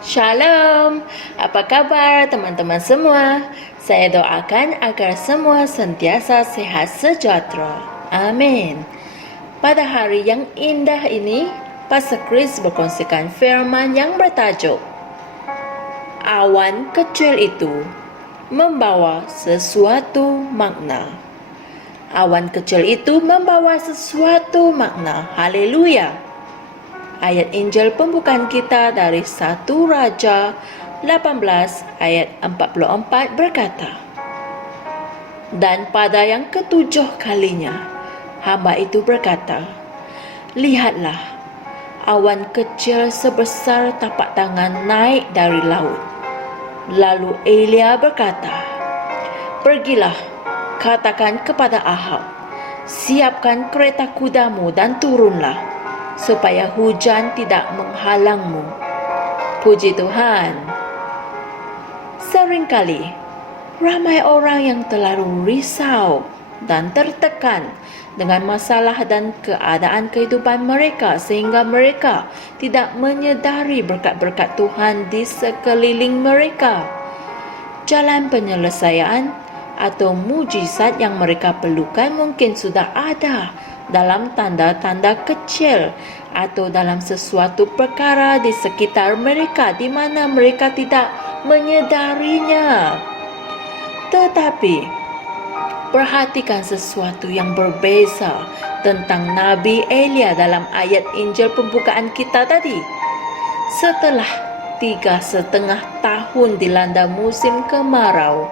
Shalom, apa kabar teman-teman semua? Saya doakan agar semua sentiasa sehat sejahtera. Amin. Pada hari yang indah ini, Pastor Chris berkongsikan firman yang bertajuk Awan kecil itu membawa sesuatu makna. Awan kecil itu membawa sesuatu makna. Haleluya. Ayat Injil pembukaan kita dari 1 Raja 18 ayat 44 berkata, Dan pada yang ketujuh kalinya, hamba itu berkata, Lihatlah, awan kecil sebesar tapak tangan naik dari laut. Lalu Elia berkata, Pergilah, katakan kepada Ahab, siapkan kereta kudamu dan turunlah, supaya hujan tidak menghalangmu. Puji Tuhan. Seringkali, ramai orang yang terlalu risau dan tertekan dengan masalah dan keadaan kehidupan mereka sehingga mereka tidak menyedari berkat-berkat Tuhan di sekeliling mereka. Jalan penyelesaian atau mujizat yang mereka perlukan mungkin sudah ada dalam tanda-tanda kecil atau dalam sesuatu perkara di sekitar mereka di mana mereka tidak menyedarinya. Tetapi, perhatikan sesuatu yang berbeza tentang Nabi Elia dalam ayat Injil pembukaan kita tadi. Setelah 3,5 tahun dilanda musim kemarau,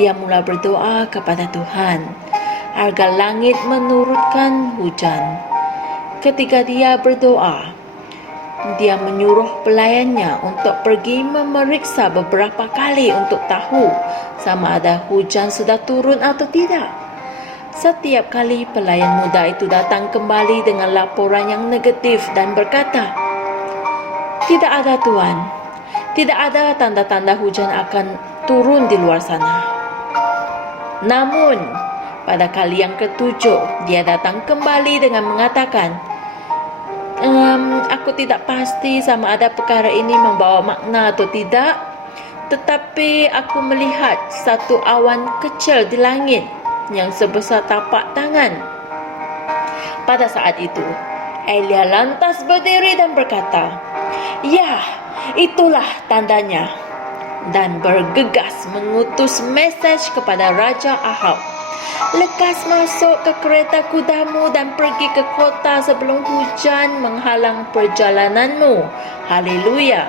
dia mula berdoa kepada Tuhan agar langit menurunkan hujan. Ketika dia berdoa, dia menyuruh pelayannya untuk pergi memeriksa beberapa kali untuk tahu sama ada hujan sudah turun atau tidak. Setiap kali pelayan muda itu datang kembali dengan laporan yang negatif dan berkata, Tidak ada Tuan, tidak ada tanda-tanda hujan akan turun di luar sana. Namun, pada kali yang ketujuh, dia datang kembali dengan mengatakan, Aku tidak pasti sama ada perkara ini membawa makna atau tidak, tetapi aku melihat satu awan kecil di langit yang sebesar tapak tangan. Pada saat itu, Elia lantas berdiri dan berkata, Ya, itulah tandanya, dan bergegas mengutus mesej kepada Raja Ahab, Lekas masuk ke kereta kudamu dan pergi ke kota sebelum hujan menghalang perjalananmu. Haleluya.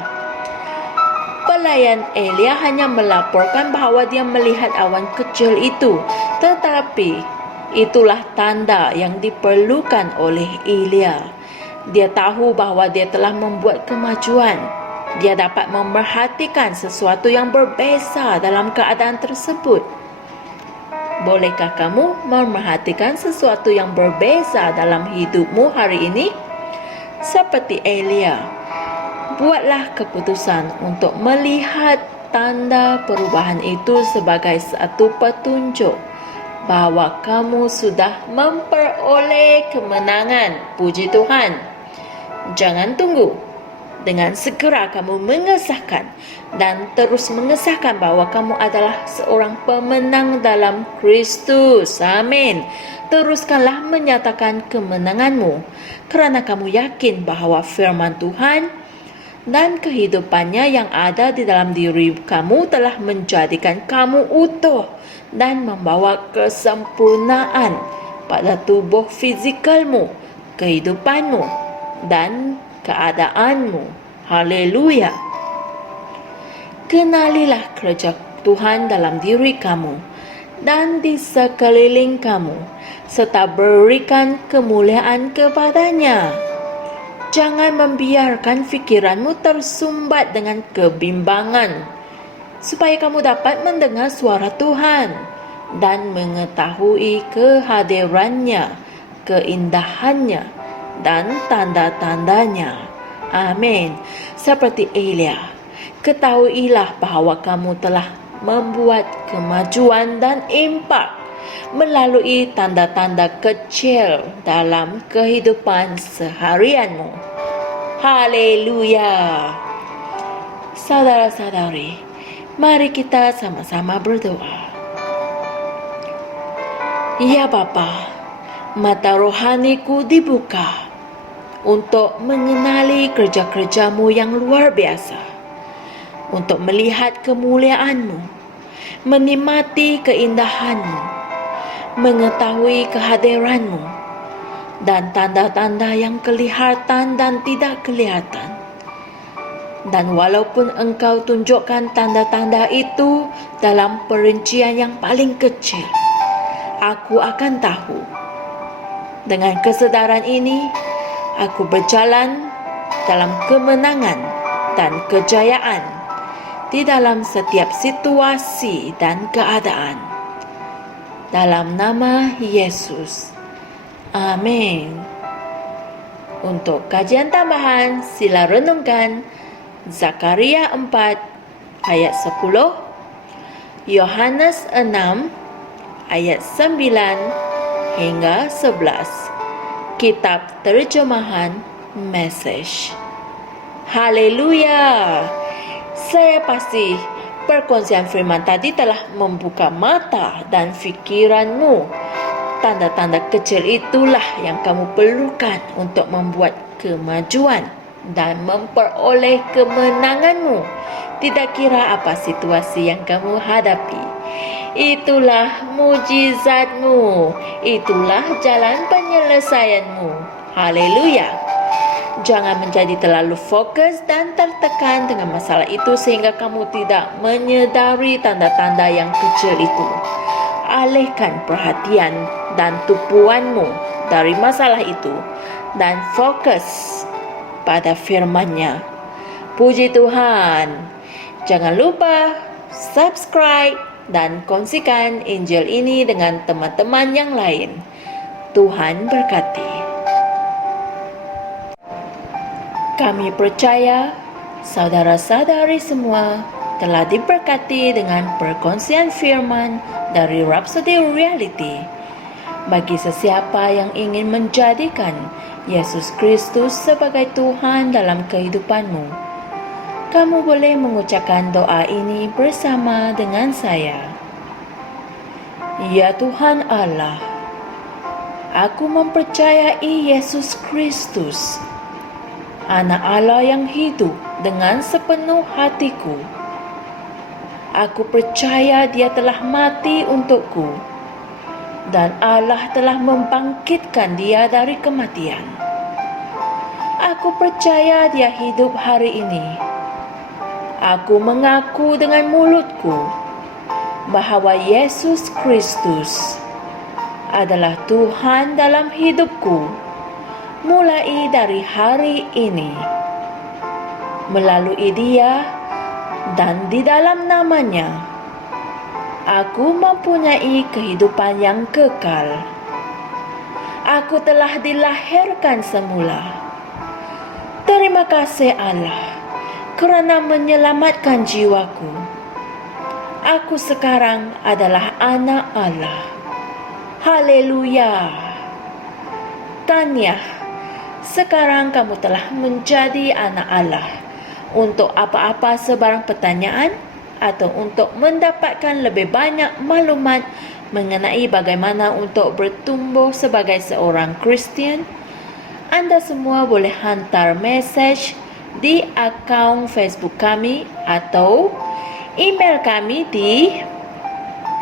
Pelayan Elia hanya melaporkan bahawa dia melihat awan kecil itu, tetapi itulah tanda yang diperlukan oleh Elia. Dia tahu bahawa dia telah membuat kemajuan. Dia dapat memerhatikan sesuatu yang berbeza dalam keadaan tersebut. Bolehkah kamu memerhatikan sesuatu yang berbeza dalam hidupmu hari ini? Seperti Elia, buatlah keputusan untuk melihat tanda perubahan itu sebagai satu petunjuk bahawa kamu sudah memperoleh kemenangan. Puji Tuhan. Jangan tunggu. Dengan segera kamu mengesahkan dan terus mengesahkan bahawa kamu adalah seorang pemenang dalam Kristus. Amin. Teruskanlah menyatakan kemenanganmu kerana kamu yakin bahawa firman Tuhan dan kehidupannya yang ada di dalam diri kamu telah menjadikan kamu utuh dan membawa kesempurnaan pada tubuh fizikalmu, kehidupanmu dan keadaanmu. Haleluya. Kenalilah kerja Tuhan dalam diri kamu dan di sekeliling kamu, serta berikan kemuliaan kepadanya. Jangan membiarkan fikiranmu tersumbat dengan kebimbangan, supaya kamu dapat mendengar suara Tuhan dan mengetahui kehadirannya, keindahannya, dan tanda-tandanya. Amin. Seperti Elia, ketahuilah bahawa kamu telah membuat kemajuan dan impak melalui tanda-tanda kecil dalam kehidupan seharianmu. Haleluya. Saudara-saudari, mari kita sama-sama berdoa. Ya Bapa, mata rohaniku dibuka untuk mengenali kerja-kerjamu yang luar biasa, untuk melihat kemuliaanmu, menikmati keindahanmu, mengetahui kehadiranmu, dan tanda-tanda yang kelihatan dan tidak kelihatan. Dan walaupun engkau tunjukkan tanda-tanda itu dalam perincian yang paling kecil, aku akan tahu. Dengan kesedaran ini, aku berjalan dalam kemenangan dan kejayaan di dalam setiap situasi dan keadaan. Dalam nama Yesus. Amin. Untuk kajian tambahan, sila renungkan Zakaria 4 ayat 10, Yohanes 6 ayat 9 hingga 11, Kitab Terjemahan Message. Haleluya! Saya pasti perkongsian firman tadi telah membuka mata dan fikiranmu. Tanda-tanda kecil itulah yang kamu perlukan untuk membuat kemajuan dan memperoleh kemenanganmu. Tidak kira apa situasi yang kamu hadapi. Itulah mujizatmu. Itulah jalan penyelesaianmu. Haleluya. Jangan menjadi terlalu fokus dan tertekan dengan masalah itu sehingga kamu tidak menyadari tanda-tanda yang kecil itu. Alihkan perhatian dan tumpuanmu dari masalah itu dan fokus pada firman-Nya. Puji Tuhan. Jangan lupa subscribe dan kongsikan Injil ini dengan teman-teman yang lain. Tuhan berkati. Kami percaya saudara-saudari semua telah diberkati dengan perkongsian firman dari Rhapsody Reality. Bagi sesiapa yang ingin menjadikan Yesus Kristus sebagai Tuhan dalam kehidupanmu, kamu boleh mengucapkan doa ini bersama dengan saya. Ya Tuhan Allah, aku mempercayai Yesus Kristus, Anak Allah yang hidup dengan sepenuh hatiku. Aku percaya Dia telah mati untukku dan Allah telah membangkitkan Dia dari kematian. Aku percaya Dia hidup hari ini. Aku mengaku dengan mulutku bahwa Yesus Kristus adalah Tuhan dalam hidupku mulai dari hari ini. Melalui Dia dan di dalam nama-Nya, aku mempunyai kehidupan yang kekal. Aku telah dilahirkan semula. Terima kasih Allah kerana menyelamatkan jiwaku. Aku sekarang adalah anak Allah. Haleluya. Tahniah, sekarang kamu telah menjadi anak Allah. Untuk apa-apa sebarang pertanyaan atau untuk mendapatkan lebih banyak maklumat mengenai bagaimana untuk bertumbuh sebagai seorang Kristian, Anda semua boleh hantar mesej di akaun Facebook kami atau email kami di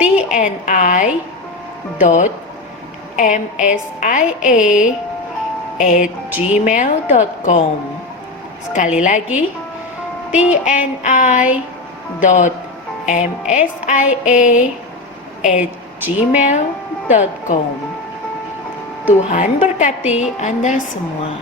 tni.msia@gmail.com. Sekali lagi, tni.msia@gmail.com. Tuhan berkati Anda semua.